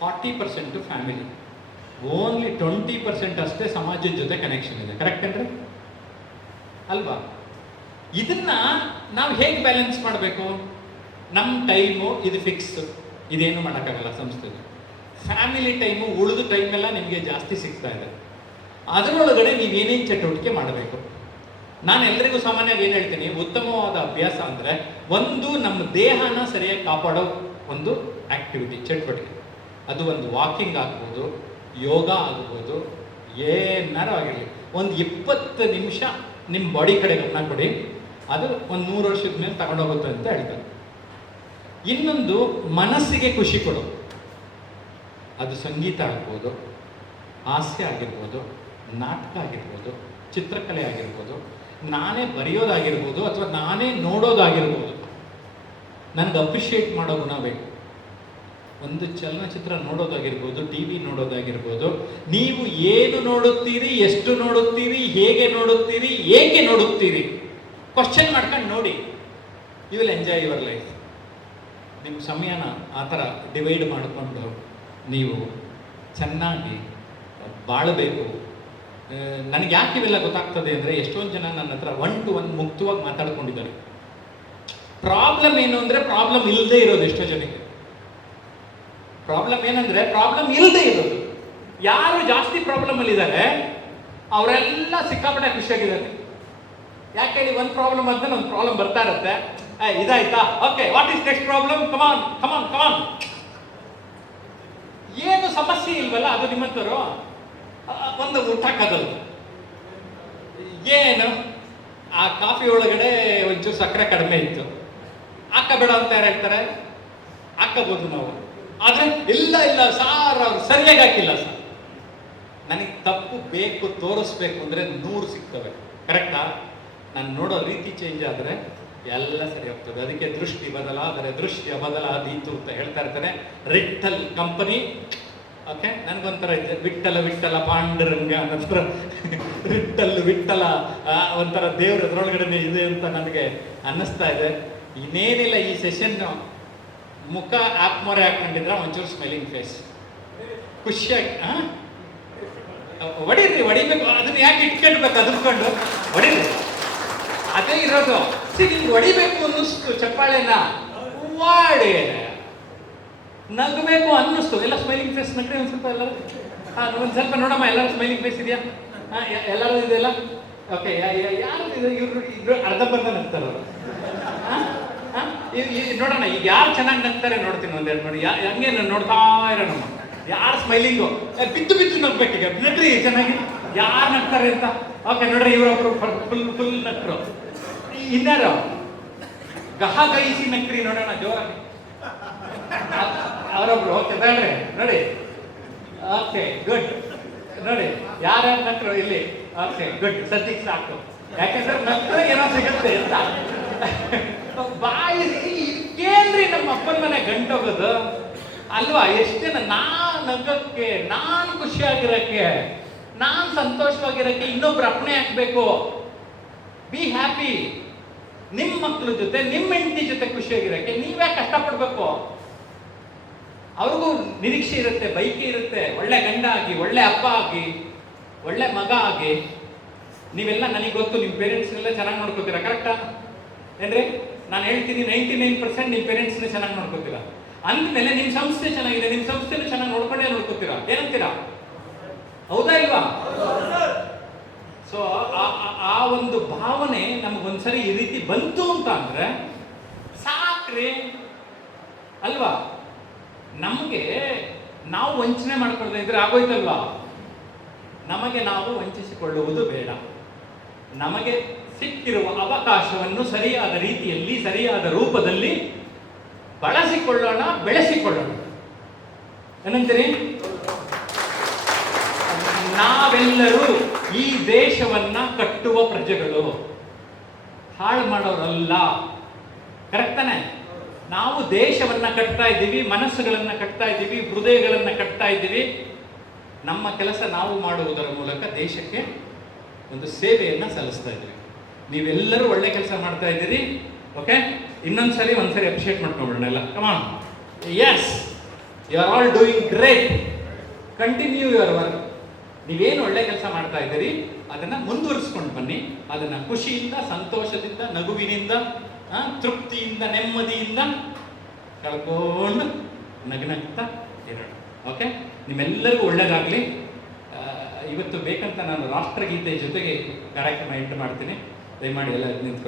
40% ಫ್ಯಾಮಿಲಿ, ಓನ್ಲಿ 20% ಅಷ್ಟೇ ಸಮಾಜದ ಜೊತೆ ಕನೆಕ್ಷನ್ ಇದೆ. ಕರೆಕ್ಟ್ ಅಂದರೆ ಅಲ್ವಾ? ಇದನ್ನ ನಾವು ಹೇಗೆ ಬ್ಯಾಲೆನ್ಸ್ ಮಾಡಬೇಕು? ನಮ್ಮ ಟೈಮು ಇದು ಫಿಕ್ಸ್, ಇದೇನು ಮಾಡೋಕ್ಕಾಗಲ್ಲ ಸಂಸ್ಥೆದು. ಫ್ಯಾಮಿಲಿ ಟೈಮು, ಉಳಿದ ಟೈಮೆಲ್ಲ ನಿಮಗೆ ಜಾಸ್ತಿ ಸಿಗ್ತಾ ಇದೆ. ಅದರೊಳಗಡೆ ನೀವೇನೇನು ಚಟುವಟಿಕೆ ಮಾಡಬೇಕು? ನಾನು ಎಲ್ಲರಿಗೂ ಸಾಮಾನ್ಯವಾಗಿ ಏನು ಹೇಳ್ತೀನಿ, ಉತ್ತಮವಾದ ಅಭ್ಯಾಸ ಅಂದರೆ ಒಂದು ನಮ್ಮ ದೇಹನ ಸರಿಯಾಗಿ ಕಾಪಾಡೋ ಒಂದು ಆ್ಯಕ್ಟಿವಿಟಿ, ಚಟುವಟಿಕೆ. ಅದು ಒಂದು ವಾಕಿಂಗ್ ಆಗ್ಬೋದು, ಯೋಗ ಆಗ್ಬೋದು, ಏನಾರು ಆಗಿರಲಿ. ಒಂದು 20 ನಿಮಿಷ ನಿಮ್ಮ ಬಾಡಿ ಕಡೆ ಗಮನ ಕೊಡಿ, ಅದು ಒಂದು 100 ವರ್ಷದ ಮೇಲೆ ತಗೊಂಡೋಗುತ್ತೆ ಅಂತ ಹೇಳ್ತಾರೆ. ಇನ್ನೊಂದು ಮನಸ್ಸಿಗೆ ಖುಷಿ ಕೊಡು. ಅದು ಸಂಗೀತ ಆಗ್ಬೋದು, ಹಾಸ್ಯ ಆಗಿರ್ಬೋದು, ನಾಟಕ ಆಗಿರ್ಬೋದು, ಚಿತ್ರಕಲೆ ಆಗಿರ್ಬೋದು, ನಾನೇ ಬರೆಯೋದಾಗಿರ್ಬೋದು, ಅಥವಾ ನಾನೇ ನೋಡೋದಾಗಿರ್ಬೋದು. ನನಗೆ ಅಪ್ರಿಷಿಯೇಟ್ ಮಾಡೋ ಗುಣ ಬೇಕು. ಒಂದು ಚಲನಚಿತ್ರ ನೋಡೋದಾಗಿರ್ಬೋದು, ಟಿ ವಿ ನೋಡೋದಾಗಿರ್ಬೋದು, ನೀವು ಏನು ನೋಡುತ್ತೀರಿ, ಎಷ್ಟು ನೋಡುತ್ತೀರಿ, ಹೇಗೆ ನೋಡುತ್ತೀರಿ, ಏಕೆ ನೋಡುತ್ತೀರಿ, ಕ್ವಶನ್ ಮಾಡ್ಕೊಂಡು ನೋಡಿ. You will enjoy your life. ನಿಮ್ಮ ಸಮಯನ ಆ ಥರ ಡಿವೈಡ್ ಮಾಡಿಕೊಂಡು ನೀವು ಚೆನ್ನಾಗಿ ಬಾಳಬೇಕು. ನನಗೆ ಯಾಕೆ ಇವೆಲ್ಲ ಗೊತ್ತಾಗ್ತದೆ ಅಂದರೆ, ಎಷ್ಟೊಂದು ಜನ ನನ್ನ ಹತ್ರ 1 to 1 ಮುಕ್ತವಾಗಿ ಮಾತಾಡ್ಕೊಂಡಿದ್ದಾರೆ. ಪ್ರಾಬ್ಲಮ್ ಏನು ಅಂದರೆ, ಪ್ರಾಬ್ಲಮ್ ಇಲ್ಲದೆ ಇರೋದು ಎಷ್ಟೋ ಜನಕ್ಕೆ. ಪ್ರಾಬ್ಲಮ್ ಏನಂದರೆ, ಪ್ರಾಬ್ಲಮ್ ಇಲ್ಲದೆ ಇರೋದು. ಯಾರು ಜಾಸ್ತಿ ಪ್ರಾಬ್ಲಮಲ್ಲಿದ್ದಾರೆ ಅವರೆಲ್ಲ ಸಿಕ್ಕಾಪಟ್ಟೆ ಖುಷಿಯಾಗಿದ್ದಾರೆ. ಯಾಕೆ ಹೇಳಿ? ಒಂದು ಪ್ರಾಬ್ಲಮ್ ಆದ್ಮೇಲೆ ಒಂದು ಪ್ರಾಬ್ಲಮ್ ಬರ್ತಾ ಇರುತ್ತೆ. ಇದಾಯ್ತಾ, okay, what is next problem, come on come on come on. ಏನು ಸಮಸ್ಯೆ ಇಲ್ವಲ್ಲ, ಅದು ನಿಮ್ಮಂತರು ಒಂದು ಊಟ ಹಾಕೋದಲ್ಲ. ಏನು ಆ ಕಾಫಿ ಒಳಗಡೆ ಒಂಚೂರು ಸಕ್ಕರೆ ಕಡಿಮೆ ಇತ್ತು, ಹಾಕಬೇಡ ಅಂತ ಯಾರು ಹೇಳ್ತಾರೆ? ಹಾಕಬಹುದು ನಾವು. ಆದರೆ ಇಲ್ಲ ಇಲ್ಲ ಸಾರ್, ಅವ್ರು ಸರಿಯಾಗಿ ಹಾಕಿಲ್ಲ ಸರ್. ನನಗೆ ತಪ್ಪು ಬೇಕು ತೋರಿಸ್ಬೇಕು ಅಂದರೆ 100 ಸಿಗ್ತವೆ. ಕರೆಕ್ಟಾ? ನಾನು ನೋಡೋ ರೀತಿ ಚೇಂಜ್ ಆದರೆ ಎಲ್ಲ ಸರಿ ಹೋಗ್ತದೆ. ಅದಕ್ಕೆ ದೃಷ್ಟಿ ಬದಲಾದರೆ ದೃಶ್ಯ ಬದಲಾದೀತು ಅಂತ ಹೇಳ್ತಾ ಇರ್ತಾರೆ. ರಿಟ್ಟಲ್ ಕಂಪನಿ. ಓಕೆ, ನನಗೊಂಥರ ಇದೆ, ವಿಠ್ಠಲ ವಿಠ್ಠಲ ಪಾಂಡುರಂಗ ಅನ್ನೋದ್ರ ರಿಟ್ಟಲ್ ವಿಠ್ಠಲ ಒಂಥರ ದೇವ್ರ ಅದರೊಳಗಡೆ ಇದೆ ಅಂತ ನನಗೆ ಅನ್ನಿಸ್ತಾ ಇದೆ. ಇನ್ನೇನಿಲ್ಲ, ಈ ಸೆಷನ್ ಮುಖ ಆಪ್ ಮೊರೆ ಹಾಕೊಂಡಿದ್ರೆ ಒಂಚೂರು ಸ್ಮೈಲಿಂಗ್ ಫೇಸ್, ಖುಷಿಯಾಗಿ ಹೊಡೀರಿ, ಹೊಡಿಬೇಕು. ಅದನ್ನ ಯಾಕೆ ಇಟ್ಕೊಳ್ಬೇಕು? ಅದ್ಕೊಂಡು ಹೊಡೀರಿ, ಅದೇ ಇರೋದು. ನಿಮ್ಗೆ ಹೊಡಿಬೇಕು ಅನ್ನಿಸ್ತು, ಚಪ್ಪಾಳೆನ ವಾಡಿ ನಗಬೇಕು ಅನ್ನಿಸ್ತು. ಎಲ್ಲ ಸ್ಮೈಲಿಂಗ್ ಫೇಸ್ ನಗ್ರಿ ಒಂದು ಸ್ವಲ್ಪ. ಎಲ್ಲರೂ ಒಂದು ಸ್ವಲ್ಪ ನೋಡಮ್ಮ, ಎಲ್ಲರೂ ಸ್ಮೈಲಿಂಗ್ ಫೇಸ್ ಇದೆಯಾ? ಎಲ್ಲರೂ ಇದೆಯಲ್ಲ? ಓಕೆ, ಯಾರು ಇವರು ಅರ್ಧಂಬರ್ಧ ನಗ್ತಾರಲ್ಲ. ನೋಡೋಣ ಈಗ ಯಾರು ಚೆನ್ನಾಗಿ ನಗ್ತಾರೆ ನೋಡ್ತೀನಿ. ಒಂದೆರಡು ನೋಡಿ, ಹಂಗೆ ನೋಡ್ತಾ ಇರೋಣ. ಯಾರು ಸ್ಮೈಲಿಂಗು ಬಿದ್ದು ಬಿದ್ದು ನಗ್ಬೇಕೀಗ. ನಗ್ರಿ ಚೆನ್ನಾಗಿ. ಯಾರು ನಗ್ತಾರೆ ಅಂತ. ಓಕೆ ನೋಡ್ರಿ, ಇವರೊಬ್ರು ಫುಲ್ ನಕ್ರು. ಇನ್ನಾರು ಗಹಿಸಿ ನಕ್ರಿ ನೋಡೋಣ ಜೋರಾಗಿ. ಅವರೊಬ್ರು ಓಕೆ ಬೇಡ್ರಿ ನೋಡಿ. Okay good. ನೋಡಿ ಯಾರ್ಯಾರು ನಕ್ರು ಇಲ್ಲಿ. ಓಕೆ ಗುಡ್, ಸದ್ಯಕ್ಕೆ ಸಾಕು. ಯಾಕಂದ್ರೆ ನಕ್ರೆ ಏನೋ ಸಿಗುತ್ತೆ ಅಂತ. ಬಾಯಿ ಏನ್ರಿ ನಮ್ಮ ಅಪ್ಪನ ಮನೆ ಗಂಟೋಗೋದು ಅಲ್ವಾ? ಎಷ್ಟು ಜನ ನಾನ್ ನಗಕ್ಕೆ, ನಾನ್ ಖುಷಿಯಾಗಿರಕ್ಕೆ, ನಾನ್ ಸಂತೋಷವಾಗಿರಕ್ಕೆ ಇನ್ನೊಬ್ರು ಅಪ್ಪಣೆ ಹಾಕ್ಬೇಕು. Be happy. ನಿಮ್ಮ ಮಕ್ಕಳ ಜೊತೆ, ನಿಮ್ಮ ಹೆಂಡತಿ ಜೊತೆ ಖುಷಿಯಾಗಿರಕ್ಕೆ ನೀವೇ ಕಷ್ಟಪಡ್ಬೇಕು. ಅವ್ರಿಗೂ ನಿರೀಕ್ಷೆ ಇರುತ್ತೆ, ಬೈಕೆ ಇರುತ್ತೆ, ಒಳ್ಳೆ ಗಂಡ ಆಗಿ, ಒಳ್ಳೆ ಅಪ್ಪ ಆಗಿ, ಒಳ್ಳೆ ಮಗ ಆಗಿ. ನೀವೆಲ್ಲ ನನಗೆ ಗೊತ್ತು, ನಿಮ್ಮ ಪೇರೆಂಟ್ಸ್ನೆಲ್ಲ ಚೆನ್ನಾಗಿ ನೋಡ್ಕೋತೀರಾ, ಕರೆಕ್ಟಾ ಏನ್ರಿ? ನಾನು ಹೇಳ್ತೀನಿ 99% ನಿಮ್ಮ ಪೇರೆಂಟ್ಸ್ನ ಚೆನ್ನಾಗಿ ನೋಡ್ಕೋತೀರಾ. ಅಂದಮೇಲೆ ನಿಮ್ಮ ಸಂಸ್ಥೆ ಚೆನ್ನಾಗಿದೆ, ನಿಮ್ಮ ಸಂಸ್ಥೆನೂ ಚೆನ್ನಾಗಿ ನೋಡ್ಕೋತೀರಾ. ಏನಂತೀರಾ? ಹೌದಾ ಇಲ್ವಾ? ಸೊ ಆ ಒಂದು ಭಾವನೆ ನಮಗೊಂದ್ಸರಿ ಈ ರೀತಿ ಬಂತು ಅಂತ ಅಂದ್ರೆ ಸಾಕ್ರಿ ಅಲ್ವಾ? ನಮಗೆ ನಾವು ವಂಚನೆ ಮಾಡ್ಕೊಳ್ತಾ ಇದ್ರೆ ಆಗೋಯ್ತಲ್ವಾ? ನಮಗೆ ನಾವು ವಂಚಿಸಿಕೊಳ್ಳುವುದು ಬೇಡ. ನಮಗೆ ಸಿಕ್ಕಿರುವ ಅವಕಾಶವನ್ನು ಸರಿಯಾದ ರೀತಿಯಲ್ಲಿ, ಸರಿಯಾದ ರೂಪದಲ್ಲಿ ಬಳಸಿಕೊಳ್ಳೋಣ, ಬೆಳೆಸಿಕೊಳ್ಳೋಣ. ಏನಂತೀರಿ? ನಾವೆಲ್ಲರೂ ಈ ದೇಶವನ್ನ ಕಟ್ಟುವ ಪ್ರಜೆಗಳು, ಹಾಳು ಮಾಡೋರಲ್ಲ. ಕರೆಕ್ಟ್ ತಾನೆ? ನಾವು ದೇಶವನ್ನ ಕಟ್ತಾ ಇದ್ದೀವಿ, ಮನಸ್ಸುಗಳನ್ನ ಕಟ್ತಾ ಇದ್ದೀವಿ, ಹೃದಯಗಳನ್ನ ಕಟ್ತಾ ಇದ್ದೀವಿ. ನಮ್ಮ ಕೆಲಸ ನಾವು ಮಾಡುವುದರ ಮೂಲಕ ದೇಶಕ್ಕೆ ಒಂದು ಸೇವೆಯನ್ನ ಸಲ್ಲಿಸ್ತಾ ಇದ್ದೀವಿ. ನೀವೆಲ್ಲರೂ ಒಳ್ಳೆ ಕೆಲಸ ಮಾಡ್ತಾ ಇದ್ದೀರಿ. ಓಕೆ, ಒಂದ್ಸರಿ ಅಪ್ರಿಷಿಯೇಟ್ ಮಾಡ್ಕೊಂಡ್ಬಿಡೋಣ ಎಲ್ಲ. Come on. Yes, you are all doing great. Continue your work. ನೀವೇನು ಒಳ್ಳೆ ಕೆಲಸ ಮಾಡ್ತಾ ಇದ್ದೀರಿ ಅದನ್ನ ಮುಂದುವರಿಸ್ಕೊಂಡು ಬನ್ನಿ. ಅದನ್ನ ಖುಷಿಯಿಂದ, ಸಂತೋಷದಿಂದ, ನಗುವಿನಿಂದ, ತೃಪ್ತಿಯಿಂದ, ನೆಮ್ಮದಿಯಿಂದ ಕಳ್ಕೊಂಡು ನಗ್ನಗ್ತಾ ಇರೋಣ. ಓಕೆ, ನಿಮ್ಮೆಲ್ಲರಿಗೂ ಒಳ್ಳೇದಾಗಲಿ. ಇವತ್ತು ಬೇಕಂತ ನಾನು ರಾಷ್ಟ್ರಗೀತೆ ಜೊತೆಗೆ ಕಾರ್ಯಕ್ರಮ ಎಂಟು ಮಾಡ್ತೀನಿ. ದಯಮಾಡಿ ಎಲ್ಲ ನಿಂತ್ಕೊಂಡು